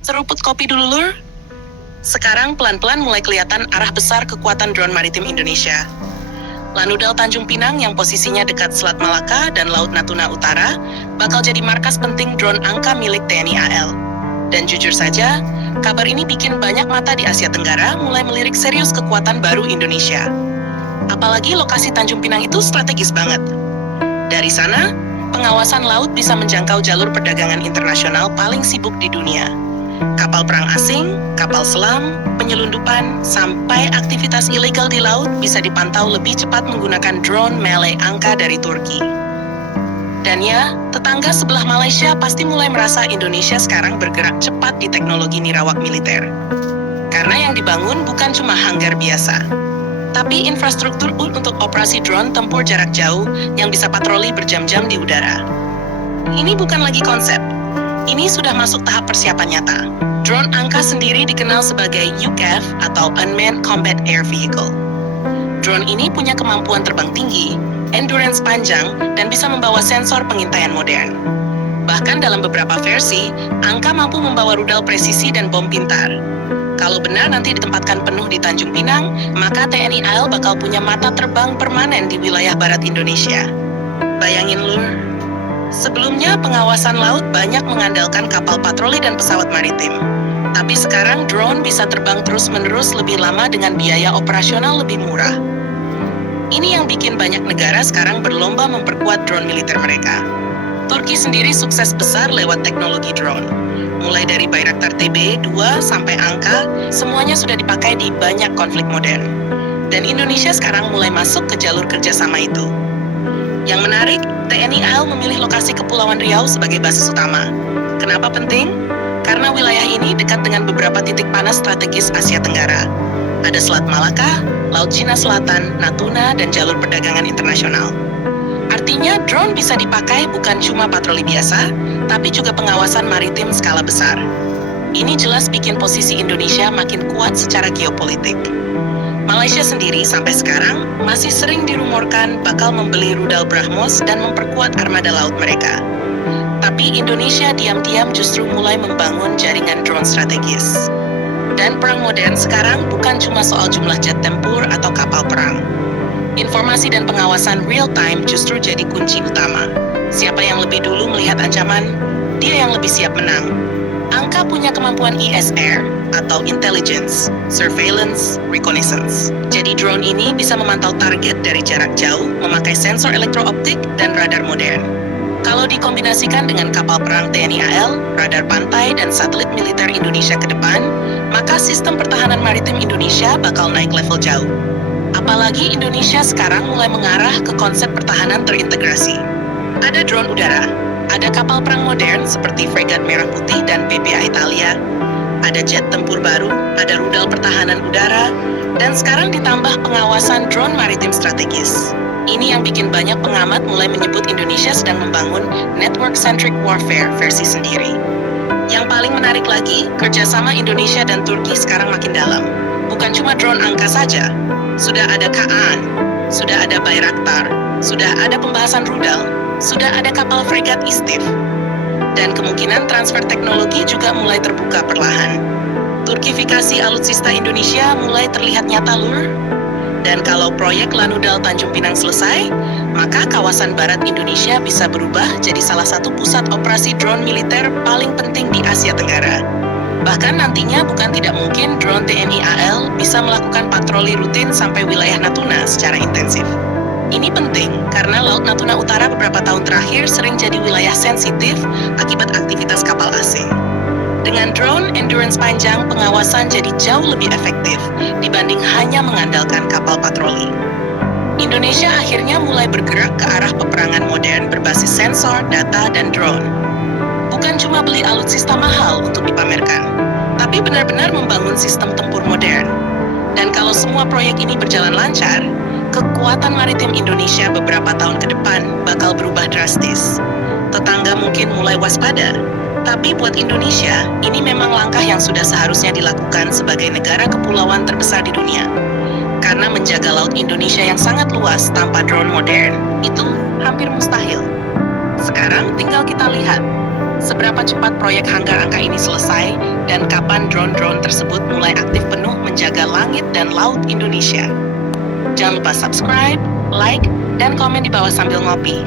Seruput kopi dulu, Lur. Sekarang pelan-pelan mulai kelihatan arah besar kekuatan drone maritim Indonesia. Lanudal Tanjung Pinang yang posisinya dekat Selat Malaka dan Laut Natuna Utara bakal jadi markas penting drone angka milik TNI AL. Dan jujur saja, kabar ini bikin banyak mata di Asia Tenggara mulai melirik serius kekuatan baru Indonesia. Apalagi lokasi Tanjung Pinang itu strategis banget. Dari sana, pengawasan laut bisa menjangkau jalur perdagangan internasional paling sibuk di dunia. Kapal perang asing, kapal selam, penyelundupan, sampai aktivitas ilegal di laut bisa dipantau lebih cepat menggunakan drone melee angka dari Turki. Dan ya, tetangga sebelah Malaysia pasti mulai merasa Indonesia sekarang bergerak cepat di teknologi nirawak militer. Karena yang dibangun bukan cuma hanggar biasa, tapi infrastruktur untuk operasi drone tempur jarak jauh yang bisa patroli berjam-jam di udara. Ini bukan lagi konsep. Ini sudah masuk tahap persiapan nyata. Drone angka sendiri dikenal sebagai UCAV atau Unmanned Combat Air Vehicle. Drone ini punya kemampuan terbang tinggi, endurance panjang, dan bisa membawa sensor pengintaian modern. Bahkan dalam beberapa versi, angka mampu membawa rudal presisi dan bom pintar. Kalau benar nanti ditempatkan penuh di Tanjung Pinang, maka TNI AL bakal punya mata terbang permanen di wilayah barat Indonesia. Bayangin, Lur. Sebelumnya, pengawasan laut banyak mengandalkan kapal patroli dan pesawat maritim. Tapi sekarang drone bisa terbang terus-menerus lebih lama dengan biaya operasional lebih murah. Ini yang bikin banyak negara sekarang berlomba memperkuat drone militer mereka. Turki sendiri sukses besar lewat teknologi drone. Mulai dari Bayraktar TB2 sampai Angka, semuanya sudah dipakai di banyak konflik modern. Dan Indonesia sekarang mulai masuk ke jalur kerjasama itu. Yang menarik, TNI AL memilih lokasi Kepulauan Riau sebagai basis utama. Kenapa penting? Karena wilayah ini dekat dengan beberapa titik panas strategis Asia Tenggara. Ada Selat Malaka, Laut Cina Selatan, Natuna, dan jalur perdagangan internasional. Artinya, drone bisa dipakai bukan cuma patroli biasa, tapi juga pengawasan maritim skala besar. Ini jelas bikin posisi Indonesia makin kuat secara geopolitik. Malaysia sendiri sampai sekarang masih sering dirumorkan bakal membeli rudal BrahMos dan memperkuat armada laut mereka. Tapi Indonesia diam-diam justru mulai membangun jaringan drone strategis. Dan perang modern sekarang bukan cuma soal jumlah jet tempur atau kapal perang. Informasi dan pengawasan real-time justru jadi kunci utama. Siapa yang lebih dulu melihat ancaman, dia yang lebih siap menang. Angka punya kemampuan ISR atau Intelligence, Surveillance, Reconnaissance. Jadi drone ini bisa memantau target dari jarak jauh, memakai sensor elektrooptik dan radar modern. Kalau dikombinasikan dengan kapal perang TNI AL, radar pantai, dan satelit militer Indonesia ke depan, maka sistem pertahanan maritim Indonesia bakal naik level jauh. Apalagi Indonesia sekarang mulai mengarah ke konsep pertahanan terintegrasi. Ada drone udara, ada kapal perang modern seperti fregat Merah Putih dan PPA Italia, ada jet tempur baru, ada rudal pertahanan udara, dan sekarang ditambah pengawasan drone maritim strategis. Ini yang bikin banyak pengamat mulai menyebut Indonesia sedang membangun network-centric warfare versi sendiri. Yang paling menarik lagi, kerjasama Indonesia dan Turki sekarang makin dalam. Bukan cuma drone angka saja, sudah ada Kaan, sudah ada Bayraktar, sudah ada pembahasan rudal, sudah ada kapal fregat Istif. Dan kemungkinan transfer teknologi juga mulai terbuka perlahan. Turkifikasi alutsista Indonesia mulai terlihat nyata, Lur. Dan kalau proyek Lanudal Tanjung Pinang selesai, maka kawasan barat Indonesia bisa berubah jadi salah satu pusat operasi drone militer paling penting di Asia Tenggara. Bahkan nantinya bukan tidak mungkin drone TNI AL bisa melakukan patroli rutin sampai wilayah Natuna secara intensif. Ini penting karena Laut Natuna Utara beberapa tahun terakhir sering jadi wilayah sensitif akibat aktivitas kapal asing. Dengan drone, endurance panjang, pengawasan jadi jauh lebih efektif dibanding hanya mengandalkan kapal patroli. Indonesia akhirnya mulai bergerak ke arah peperangan modern berbasis sensor, data, dan drone. Bukan cuma beli alutsista mahal untuk dipamerkan, tapi benar-benar membangun sistem tempur modern. Dan kalau semua proyek ini berjalan lancar, kekuatan maritim Indonesia beberapa tahun ke depan bakal berubah drastis. Tetangga mungkin mulai waspada, tapi buat Indonesia, ini memang langkah yang sudah seharusnya dilakukan sebagai negara kepulauan terbesar di dunia. Karena menjaga laut Indonesia yang sangat luas tanpa drone modern, itu hampir mustahil. Sekarang tinggal kita lihat, seberapa cepat proyek hanggar angka ini selesai dan kapan drone-drone tersebut mulai aktif penuh menjaga langit dan laut Indonesia. Jangan lupa subscribe, like, dan komen di bawah sambil ngopi.